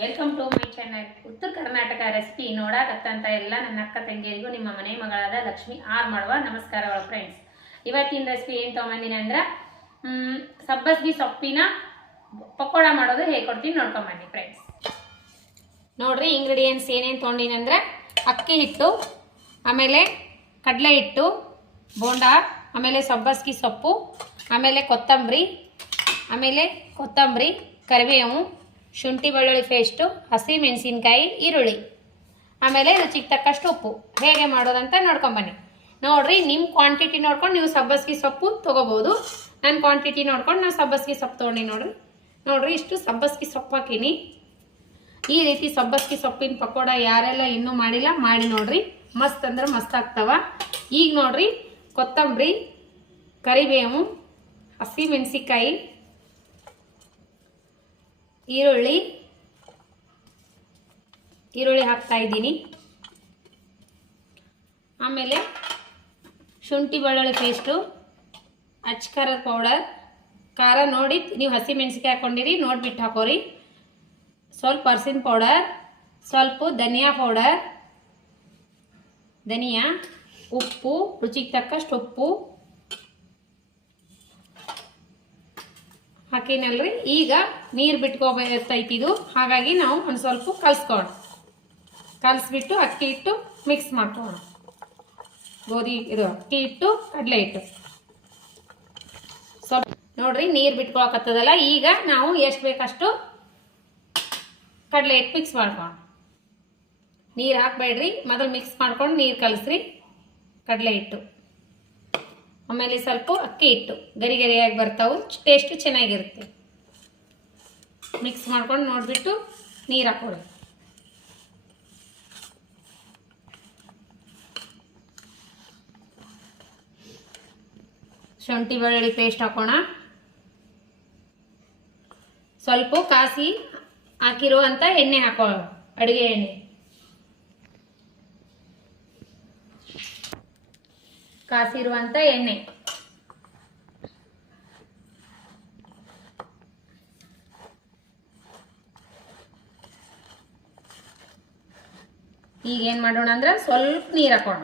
Welcome to my channel. ಉತ್ತರ Karnataka recipe ನೋಡಾಕತ್ತಂತ ಎಲ್ಲ ನನ್ನ ಅಕ್ಕ ತಂಗಿಯರಿಗೂ ನಿಮ್ಮ ಮನೆ ಮಗಳಾದ ಲಕ್ಷ್ಮಿ ಆರ್ ಮಾಡುವ ನಮಸ್ಕಾರಗಳು ಫ್ರೆಂಡ್ಸ್. ಇವತ್ತಿನ ರೆಸಿಪಿ ಏನು ತೊಗೊಂಬಂದಿನಿ ಅಂದ್ರೆ ಸಬ್ಬಸ್ಗಿ ಸೊಪ್ಪಿನ ಪಕೋಡ ಮಾಡೋದು ಹೇಗೆ ಕೊಡ್ತೀನಿ ನೋಡ್ಕೊಂಬನ್ನಿ ಫ್ರೆಂಡ್ಸ್. ನೋಡ್ರಿ ಇಂಗ್ರೀಡಿಯೆಂಟ್ಸ್ ಏನೇನು ತೊಗೊಂಡಿನಿ ಅಂದ್ರೆ ಅಕ್ಕಿ ಹಿಟ್ಟು, ಆಮೇಲೆ ಕಡಲೆ ಹಿಟ್ಟು, ಬೋಂಡಾ, ಆಮೇಲೆ ಸಬ್ಬಸ್ಗಿ ಸೊಪ್ಪು, ಆಮೇಲೆ ಕೊತ್ತಂಬರಿ, ಕರಿಬೇವು, ಶುಂಠಿ ಬೆಳ್ಳುಳ್ಳಿ ಪೇಸ್ಟು, ಹಸಿ ಮೆಣಸಿನ್ಕಾಯಿ, ಈರುಳ್ಳಿ, ಆಮೇಲೆ ರುಚಿಗೆ ತಕ್ಕಷ್ಟು ಉಪ್ಪು. ಹೇಗೆ ಮಾಡೋದಂತ ನೋಡ್ಕೊಂಬನ್ನಿ. ನೋಡ್ರಿ ನಿಮ್ಮ ಕ್ವಾಂಟಿಟಿ ನೋಡ್ಕೊಂಡು ನೀವು ಸಬ್ಬಸ್ಗಿ ಸೊಪ್ಪು ತೊಗೋಬೋದು. ನನ್ನ ಕ್ವಾಂಟಿಟಿ ನೋಡ್ಕೊಂಡು ನಾನು ಸಬ್ಬಸ್ಗಿ ಸೊಪ್ಪು ತೊಗೊಂಡಿ. ನೋಡ್ರಿ ಇಷ್ಟು ಸಬ್ಬಸ್ಗಿ ಸೊಪ್ಪು ಹಾಕೀನಿ. ಈ ರೀತಿ ಸಬ್ಬಸ್ಗಿ ಸೊಪ್ಪಿನ ಪಕೋಡ ಯಾರೆಲ್ಲ ಇನ್ನೂ ಮಾಡಿಲ್ಲ ಮಾಡಿ ನೋಡ್ರಿ, ಮಸ್ತ್ ಅಂದ್ರೆ ಮಸ್ತ್ ಆಗ್ತಾವ. ಈಗ ನೋಡ್ರಿ ಕೊತ್ತಂಬರಿ, ಕರಿಬೇವು, ಹಸಿ ಮೆಣಸಿನ್ಕಾಯಿ, ಈರುಳ್ಳಿ ಹಾಕ್ತಾ ಇದ್ದೀನಿ. ಆಮೇಲೆ ಶುಂಠಿ ಬೆಳ್ಳುಳ್ಳಿ ಪೇಸ್ಟು, ಅಚ್ಕಾರದ ಪೌಡರ್, ಖಾರ ನೋಡಿ ನೀವು ಹಸಿ ಮೆಣಸಿನ್ಕಾಯಿ ಹಾಕ್ಕೊಂಡಿರಿ ನೋಡಿಬಿಟ್ಟು ಹಾಕೋರಿ. ಸ್ವಲ್ಪ ಅರ್ಸಿನ ಪೌಡರ್, ಸ್ವಲ್ಪ ಧನಿಯಾ, ಉಪ್ಪು, ರುಚಿಗೆ ತಕ್ಕಷ್ಟು ಉಪ್ಪು ಹಾಕಿನಲ್ರಿ. ಈಗ ನೀರು ಬಿಟ್ಕೋಬೇಕೈತಿದು, ಹಾಗಾಗಿ ನಾವು ಒಂದು ಸ್ವಲ್ಪ ಕಲಿಸ್ಬಿಟ್ಟು ಅಕ್ಕಿ ಹಿಟ್ಟು ಮಿಕ್ಸ್ ಮಾಡ್ಕೊಳ್ಳೋಣ. ಅಕ್ಕಿ ಹಿಟ್ಟು, ಕಡಲೆ ಹಿಟ್ಟು ಸ್ವಲ್ಪ ನೋಡ್ರಿ ನೀರು ಬಿಟ್ಕೊಳಕತ್ತದಲ್ಲ. ಈಗ ನಾವು ಎಷ್ಟು ಬೇಕಷ್ಟು ಕಡಲೆ ಹಿಟ್ಟು ಮಿಕ್ಸ್ ಮಾಡ್ಕೊಳ್ಳೋಣ. ನೀರು ಹಾಕಬೇಡ್ರಿ, ಮೊದಲು ಮಿಕ್ಸ್ ಮಾಡ್ಕೊಂಡು ನೀರು ಕಲಿಸ್ರಿ. ಕಡಲೆ ಹಿಟ್ಟು, ಆಮೇಲೆ ಸ್ವಲ್ಪ ಅಕ್ಕಿ ಹಿಟ್ಟು ಗರಿಯಾಗಿ ಬರ್ತಾವೆ, ಟೇಸ್ಟು ಚೆನ್ನಾಗಿರುತ್ತೆ. ಮಿಕ್ಸ್ ಮಾಡ್ಕೊಂಡು ನೋಡಿಬಿಟ್ಟು ನೀರು ಹಾಕೊಳ್ಳಿ. ಶುಂಠಿ ಬೆಳ್ಳುಳ್ಳಿ ಪೇಸ್ಟ್ ಹಾಕೋಣ. ಸ್ವಲ್ಪ ಕಾಸಿ ಹಾಕಿರುವಂಥ ಎಣ್ಣೆ ಹಾಕೊಳ್ಳೋಣ, ಅಡುಗೆ ಎಣ್ಣೆ. ಕಾಸಿರುವಂಥ ಎಣ್ಣೆ ಈಗ ಏನು ಮಾಡೋಣ ಅಂದ್ರೆ ಸ್ವಲ್ಪ ನೀರು ಹಾಕೋಣ.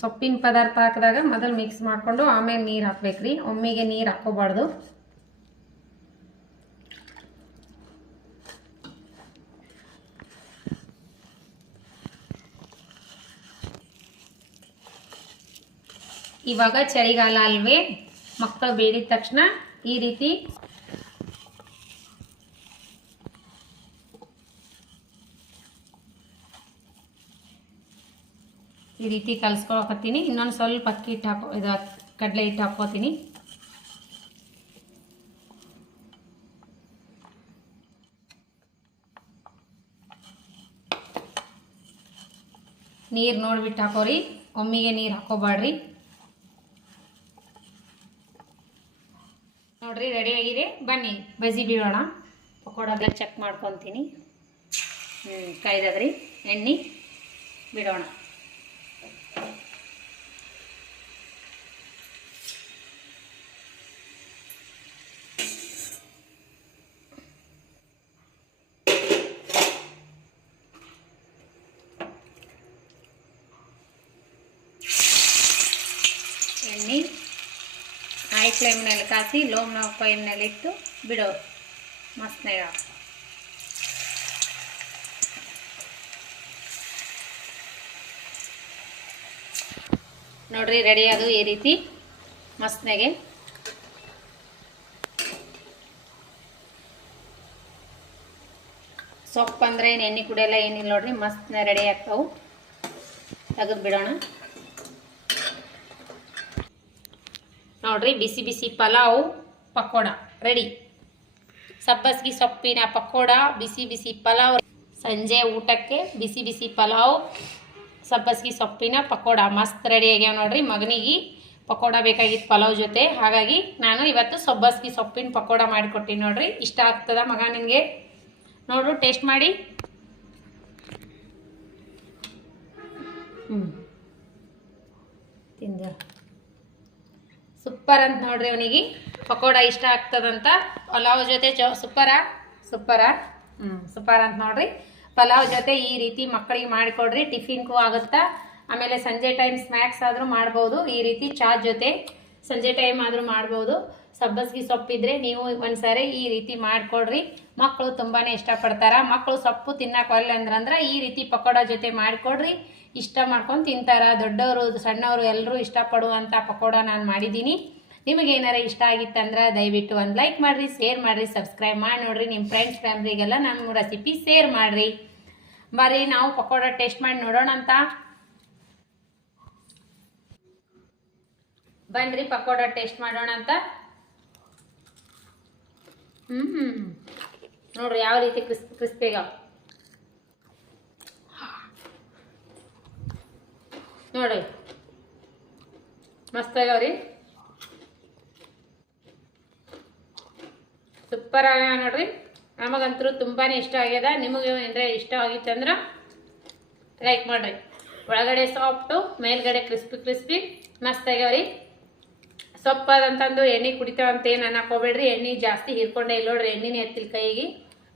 ಸೊಪ್ಪಿನ ಪದಾರ್ಥ ಹಾಕಿದಾಗ ಮೊದಲು ಮಿಕ್ಸ್ ಮಾಡಿಕೊಂಡು ಆಮೇಲೆ ನೀರು ಹಾಕ್ಬೇಕ್ರಿ, ಒಮ್ಮೆಗೆ ನೀರು ಹಾಕೋಬಾರ್ದು. ಇವಾಗ ಚಳಿಗಾಲ ಅಲ್ವೇ, ಮಕ್ಕಳು ಬೇಡಿದ ತಕ್ಷಣ ಈ ರೀತಿ ಕಲಿಸ್ಕೊಳಕತ್ತೀನಿ. ಇನ್ನೊಂದು ಸ್ವಲ್ಪ ಅಕ್ಕಿ ಹಿಟ್ಟು ಕಡಲೆ ಹಿಟ್ಟು ಹಾಕೋತೀನಿ. ನೀರು ನೋಡ್ಬಿಟ್ಟು ಹಾಕೋರಿ, ಒಮ್ಮಿಗೆ ನೀರು ಹಾಕೋಬಾಡ್ರಿ. ನೋಡ್ರಿ ರೆಡಿ ಆಗಿದೆ, ಬನ್ನಿ ಬಜ್ಜಿ ಬೀಳೋಣ. ಪಕೋಡ ಚೆಕ್ ಮಾಡ್ಕೊತೀನಿ. ಕಾಯ್ದದ್ರಿ, ಎಣ್ಣೆ ಬಿಡೋಣ. ಎಣ್ಣೆ ಹೈ ಫ್ಲೇಮ್ನಲ್ಲಿ ಕಾಸಿ ಲೋ ಫ್ಲೇಮ್ನಲ್ಲಿ ಇಟ್ಟು ಬಿಡೋ, ಮಸ್ತ್ನಾಗ ನೋಡ್ರಿ ರೆಡಿ ಅದು ಈ ರೀತಿ ಮಸ್ತ್ನಾಗೆ. ಸೊಪ್ಪು ಅಂದರೆ ಏನು ಎಣ್ಣೆ ಕುಡಿಯಲ್ಲ ಏನಿಲ್ಲ ನೋಡ್ರಿ, ಮಸ್ತ್ನ ರೆಡಿ ಆಗ್ತಾವೆ. ತೆಗೆದು ಬಿಡೋಣ. ನೋಡ್ರಿ ಬಿಸಿ ಬಿಸಿ ಪಲಾವ್ ಪಕೋಡ ರೆಡಿ. ಸಬ್ಬಸ್ಗಿ ಸೊಪ್ಪಿನ ಪಕೋಡ, ಬಿಸಿ ಬಿಸಿ ಪಲಾವ್. ಸಂಜೆ ಊಟಕ್ಕೆ ಬಿಸಿ ಬಿಸಿ ಪಲಾವ್, ಸಬ್ಬಸ್ಗಿ ಸೊಪ್ಪಿನ ಪಕೋಡ ಮಸ್ತ್ ರೆಡಿ ಆಗ್ಯಾವ ನೋಡ್ರಿ. ಮಗನಿಗೆ ಪಕೋಡ ಬೇಕಾಗಿತ್ತು ಪಲಾವ್ ಜೊತೆ, ಹಾಗಾಗಿ ನಾನು ಇವತ್ತು ಸಬ್ಬಸ್ಗಿ ಸೊಪ್ಪಿನ ಪಕೋಡ ಮಾಡಿಕೊಟ್ಟಿನಿ. ನೋಡ್ರಿ ಇಷ್ಟ ಆಗ್ತದ ಮಗ ನಿನಗೆ? ನೋಡ್ರು ಟೇಸ್ಟ್ ಮಾಡಿ. ತಿಂದ ಸೂಪರ್ ಅಂತ ನೋಡ್ರಿ ಅವನಿಗೆ. ಪಕೋಡ ಇಷ್ಟ ಆಗ್ತದಂತ ಪಲಾವ್ ಜೊತೆ ಸೂಪರಾ ಸೂಪರ್ ಅಂತ ನೋಡ್ರಿ. ಪಲಾವ್ ಜೊತೆ ಈ ರೀತಿ ಮಕ್ಕಳಿಗೆ ಮಾಡಿಕೊಡ್ರಿ, ಟಿಫಿನ್ಗೂ ಆಗುತ್ತಾ. ಆಮೇಲೆ ಸಂಜೆ ಟೈಮ್ ಸ್ನ್ಯಾಕ್ಸ್ ಆದರೂ ಮಾಡ್ಬೋದು. ಈ ರೀತಿ ಚಾ ಜೊತೆ ಸಂಜೆ ಟೈಮ್ ಆದರೂ ಮಾಡ್ಬೋದು. ಸಬ್ಬಸ್ಗೆ ಸೊಪ್ಪಿದ್ರೆ ನೀವು ಒಂದ್ಸಾರಿ ಈ ರೀತಿ ಮಾಡಿಕೊಡ್ರಿ, ಮಕ್ಕಳು ತುಂಬಾ ಇಷ್ಟಪಡ್ತಾರ. ಮಕ್ಕಳು ಸೊಪ್ಪು ತಿನ್ನಕ್ಕೆ ಅಂದ್ರಂದ್ರೆ ಈ ರೀತಿ ಪಕೋಡ ಜೊತೆ ಮಾಡಿಕೊಡ್ರಿ, ಇಷ್ಟ ಮಾಡ್ಕೊಂಡು ತಿಂತಾರ. ದೊಡ್ಡವರು ಸಣ್ಣವರು ಎಲ್ಲರೂ ಇಷ್ಟಪಡುವಂಥ ಪಕೋಡ ನಾನು ಮಾಡಿದ್ದೀನಿ. ನಿಮಗೇನಾರ ಇಷ್ಟ ಆಗಿತ್ತಂದ್ರೆ ದಯವಿಟ್ಟು ಒಂದು ಲೈಕ್ ಮಾಡಿರಿ, ಶೇರ್ ಮಾಡಿರಿ, ಸಬ್ಸ್ಕ್ರೈಬ್ ಮಾಡಿ ನೋಡ್ರಿ. ನಿಮ್ಮ ಫ್ರೆಂಡ್ಸ್ ಫ್ಯಾಮ್ಲಿಗೆಲ್ಲ ನಮ್ಮ ರೆಸಿಪಿ ಶೇರ್ ಮಾಡಿರಿ. ಬರ್ರಿ ನಾವು ಪಕೋಡ ಟೇಸ್ಟ್ ಮಾಡಿ ನೋಡೋಣ ಅಂತ. ಬನ್ರಿ ಪಕೋಡ ಟೇಸ್ಟ್ ಮಾಡೋಣ ಅಂತ. ನೋಡ್ರಿ ಯಾವ ರೀತಿ ಕ್ರಿಸ್ಪಿಗ ನೋಡ್ರಿ, ಮಸ್ತ್ ಆಗ್ಯಾವ್ರಿ, ಸೂಪರ್ ಆಗ್ಯಾವ ನೋಡ್ರಿ. ನಮಗಂತೂ ತುಂಬಾ ಇಷ್ಟ ಆಗ್ಯದ. ನಿಮಗೆ ಏನಾರ ಇಷ್ಟ ಆಗಿತ್ತಂದ್ರೆ ಲೈಕ್ ಮಾಡ್ರಿ. ಒಳಗಡೆ ಸಾಫ್ಟು, ಮೇಲ್ಗಡೆ ಕ್ರಿಸ್ಪಿ ಮಸ್ತ್ ಆಗ್ಯಾವ್ರಿ. ಸೊಪ್ಪದಂತಂದು ಎಣ್ಣೆ ಕುಡಿತಾವಂತ ಏನು ಅನ್ನಕ್ಕೆ ಹೋಗ್ಬೇಡ್ರಿ. ಎಣ್ಣೆ ಜಾಸ್ತಿ ಹಿರ್ಕೊಂಡೆ ಇಲ್ಲ ನೋಡ್ರಿ, ಎಣ್ಣೆನೇ ಎತ್ತಿಲ್ಲ ಕೈಗೆ.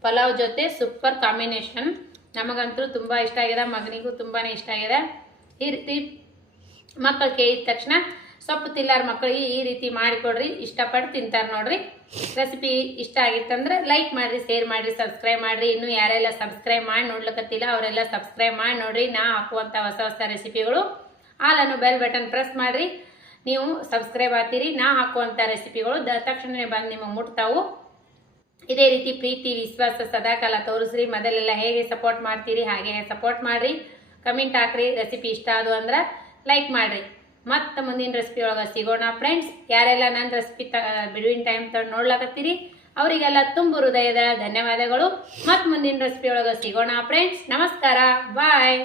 ಪಲಾವ್ ಜೊತೆ ಸೂಪರ್ ಕಾಂಬಿನೇಷನ್. ನಮಗಂತೂ ತುಂಬ ಇಷ್ಟ ಆಗಿದೆ, ಮಗನಿಗೂ ತುಂಬಾ ಇಷ್ಟ ಆಗಿದೆ. ಈ ರೀತಿ ಮಕ್ಕಳು ಕೇಳಿದ ತಕ್ಷಣ ಸೊಪ್ಪು ತಿಲ್ಲಾರ ಮಕ್ಕಳಿಗೆ ಈ ರೀತಿ ಮಾಡಿಕೊಡ್ರಿ, ಇಷ್ಟಪಟ್ಟು ತಿಂತಾರೆ ನೋಡ್ರಿ. ರೆಸಿಪಿ ಇಷ್ಟ ಆಗಿತ್ತಂದ್ರೆ ಲೈಕ್ ಮಾಡಿರಿ, ಶೇರ್ ಮಾಡಿರಿ, ಸಬ್ಸ್ಕ್ರೈಬ್ ಮಾಡಿರಿ. ಇನ್ನೂ ಯಾರೆಲ್ಲ ಸಬ್ಸ್ಕ್ರೈಬ್ ಮಾಡಿ ನೋಡ್ಲಿಕ್ಕತ್ತಿಲ್ಲ ಅವರೆಲ್ಲ ಸಬ್ಸ್ಕ್ರೈಬ್ ಮಾಡಿ ನೋಡ್ರಿ. ನಾ ಹಾಕುವಂಥ ಹೊಸ ರೆಸಿಪಿಗಳು ಆಲನ್ನು ಬೆಲ್ ಬಟನ್ ಪ್ರೆಸ್ ಮಾಡಿರಿ. ನೀವು ಸಬ್ಸ್ಕ್ರೈಬ್ ಆಗ್ತೀರಿ, ನಾ ಹಾಕುವಂಥ ರೆಸಿಪಿಗಳು ತಕ್ಷಣವೇ ಬಂದು ನಿಮಗೆ ಮುಟ್ತಾವು. ಇದೇ ರೀತಿ ಪ್ರೀತಿ ವಿಶ್ವಾಸ ಸದಾಕಾಲ ತೋರಿಸ್ರಿ. ಮೊದಲೆಲ್ಲ ಹೇಗೆ ಸಪೋರ್ಟ್ ಮಾಡ್ತೀರಿ ಹಾಗೆ ಸಪೋರ್ಟ್ ಮಾಡಿರಿ. ಕಮೆಂಟ್ ಹಾಕ್ರಿ. ರೆಸಿಪಿ ಇಷ್ಟ ಆದವು ಅಂದ್ರೆ ಲೈಕ್ ಮಾಡಿರಿ. ಮತ್ತು ಮುಂದಿನ ರೆಸಿಪಿ ಒಳಗೆ ಸಿಗೋಣ ಫ್ರೆಂಡ್ಸ್. ಯಾರೆಲ್ಲ ನನ್ನ ರೆಸಿಪಿ ಬಿಡುವಿನ ಟೈಮ್ ತಗೊಂಡು ನೋಡ್ಲಾಕತ್ತೀರಿ ಅವರಿಗೆಲ್ಲ ತುಂಬ ಹೃದಯದ ಧನ್ಯವಾದಗಳು. ಮತ್ತು ಮುಂದಿನ ರೆಸಿಪಿ ಒಳಗೆ ಸಿಗೋಣ ಫ್ರೆಂಡ್ಸ್. ನಮಸ್ಕಾರ, ಬಾಯ್.